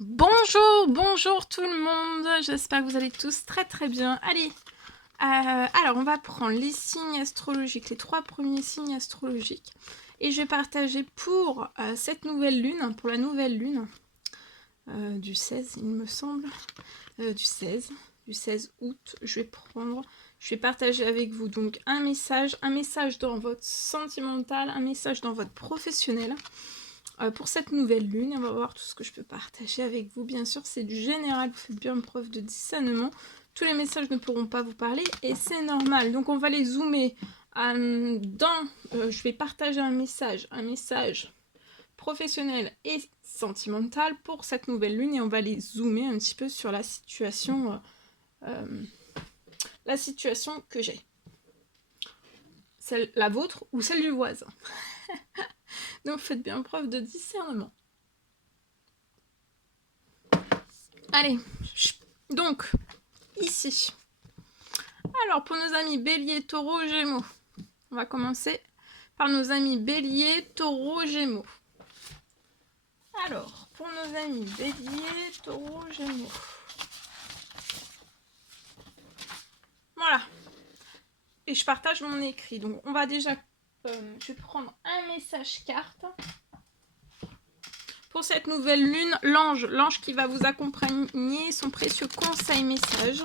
Bonjour tout le monde, j'espère que vous allez tous très bien. Allez, alors on va prendre les signes astrologiques, les 3 premiers signes astrologiques. Et je vais partager pour cette nouvelle lune, pour la nouvelle lune, du 16 il me semble, du 16 août, je vais partager avec vous donc un message dans votre sentimental, un message dans votre professionnel. Pour cette nouvelle lune, on va voir tout ce que je peux partager avec vous. Bien sûr, c'est du général, vous faites bien preuve de discernement. Tous les messages ne pourront pas vous parler et c'est normal. Donc on va les zoomer je vais partager un message professionnel et sentimental pour cette nouvelle lune et on va les zoomer un petit peu sur la situation que j'ai. La vôtre ou celle du voisin. Donc faites bien preuve de discernement. Allez, donc, ici. Alors, pour nos amis Bélier, Taureau, Gémeaux, on va commencer par nos amis Bélier, Taureau, Gémeaux. Alors, pour nos amis Bélier, Taureau, Gémeaux. Voilà. Et je partage mon écrit. Donc, on va déjà... je vais prendre un message carte. Pour cette nouvelle lune, l'ange qui va vous accompagner, son précieux conseil message.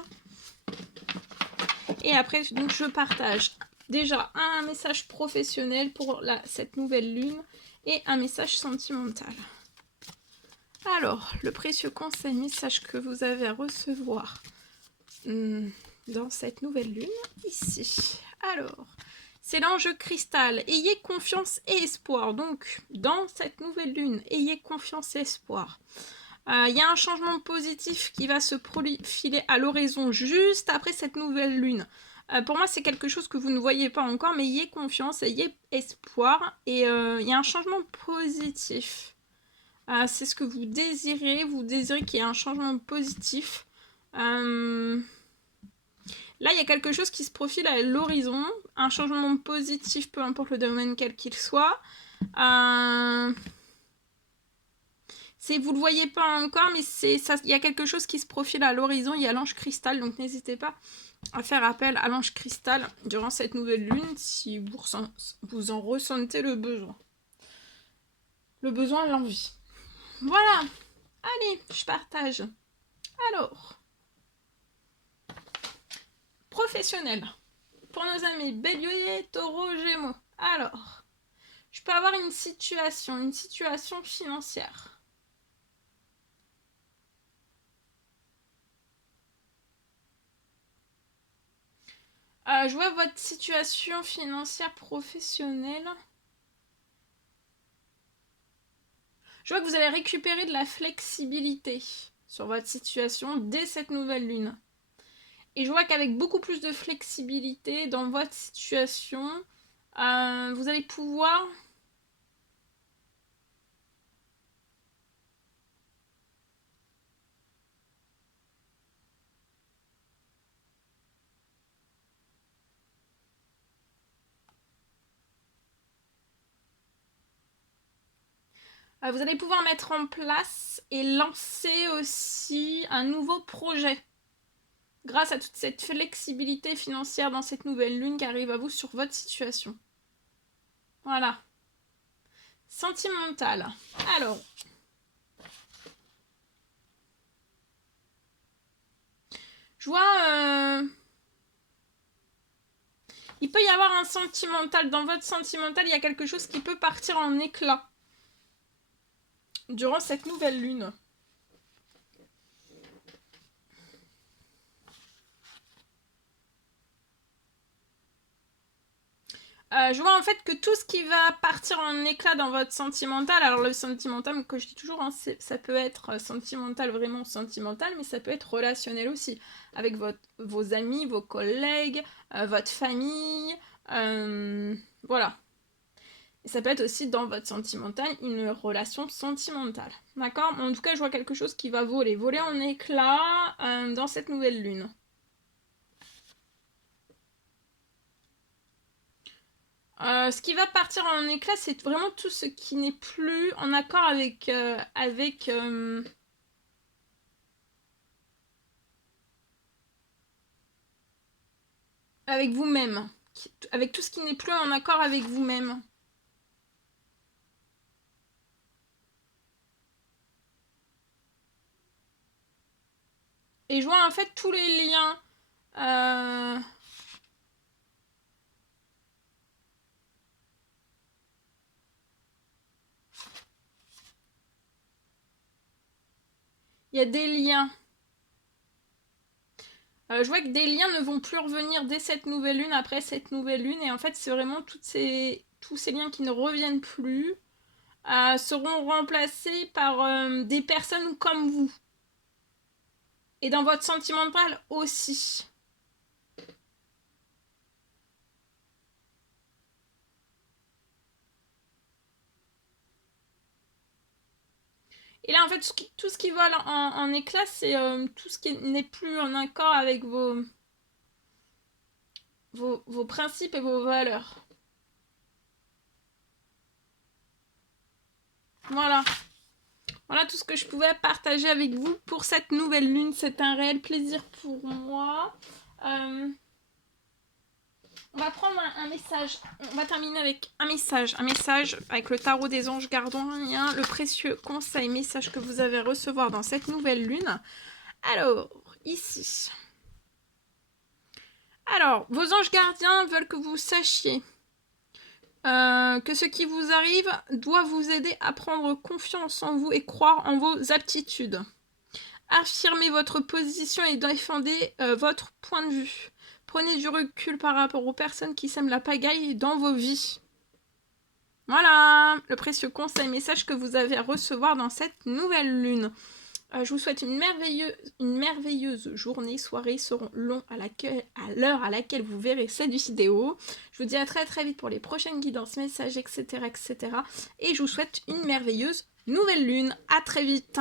Et après, donc, je partage déjà un message professionnel pour cette nouvelle lune et un message sentimental. Alors, le précieux conseil message que vous avez à recevoir dans cette nouvelle lune, ici. Alors, c'est l'ange cristal. Ayez confiance et espoir. Donc, dans cette nouvelle lune, ayez confiance et espoir. Il y a un changement positif qui va se profiler à l'horizon juste après cette nouvelle lune. Pour moi, c'est quelque chose que vous ne voyez pas encore, mais ayez confiance, ayez espoir. Et il y a un changement positif. C'est ce que vous désirez. Vous désirez qu'il y ait un changement positif. Là, il y a quelque chose qui se profile à l'horizon. Un changement positif, peu importe le domaine quel qu'il soit. Vous ne le voyez pas encore, mais il y a quelque chose qui se profile à l'horizon. Il y a l'ange cristal, donc n'hésitez pas à faire appel à l'ange cristal durant cette nouvelle lune si vous en ressentez le besoin. Le besoin, l'envie. Voilà. Allez, je partage. Alors, professionnel. Pour nos amis Bélier, Taureau, Gémeaux. Alors, je peux avoir une situation financière. Je vois votre situation financière professionnelle. Je vois que vous allez récupérer de la flexibilité sur votre situation dès cette nouvelle lune. Et je vois qu'avec beaucoup plus de flexibilité dans votre situation, vous allez pouvoir... Vous allez pouvoir mettre en place et lancer aussi un nouveau projet grâce à toute cette flexibilité financière dans cette nouvelle lune qui arrive à vous sur votre situation. Voilà. Sentimental. Alors, je vois... il peut y avoir un sentimental. Dans votre sentimental, il y a quelque chose qui peut partir en éclat durant cette nouvelle lune. Je vois en fait que tout ce qui va partir en éclat dans votre sentimental, alors le sentimental, comme je dis toujours, hein, ça peut être sentimental, vraiment sentimental, mais ça peut être relationnel aussi, avec vos amis, vos collègues, votre famille, voilà. Et ça peut être aussi dans votre sentimental, une relation sentimentale, d'accord? En tout cas, je vois quelque chose qui va voler en éclat dans cette nouvelle lune. Ce qui va partir en éclat, c'est vraiment tout ce qui n'est plus en accord avec avec vous-même, avec tout ce qui n'est plus en accord avec vous-même. Et je vois en fait tous les liens. Il y a des liens. Je vois que des liens ne vont plus revenir dès cette nouvelle lune, après cette nouvelle lune. Et en fait, c'est vraiment tous ces liens qui ne reviennent plus seront remplacés par des personnes comme vous. Et dans votre sentimental aussi. Et là, en fait, tout ce qui vole en éclats, c'est tout ce qui n'est plus en accord avec vos principes et vos valeurs. Voilà. Voilà tout ce que je pouvais partager avec vous pour cette nouvelle lune. C'est un réel plaisir pour moi. On va prendre un message. On va terminer avec un message. Un message avec le tarot des anges gardiens. Le précieux conseil, message que vous allez recevoir dans cette nouvelle lune. Alors, ici. Alors, vos anges gardiens veulent que vous sachiez que ce qui vous arrive doit vous aider à prendre confiance en vous et croire en vos aptitudes. Affirmez votre position et défendez votre point de vue. Prenez du recul par rapport aux personnes qui sèment la pagaille dans vos vies. Voilà, le précieux conseil, message que vous avez à recevoir dans cette nouvelle lune. Je vous souhaite une merveilleuse journée, soirée seront longs à l'heure à laquelle vous verrez cette vidéo. Je vous dis à très très vite pour les prochaines guidances, messages, etc. etc. Et je vous souhaite une merveilleuse nouvelle lune. À très vite.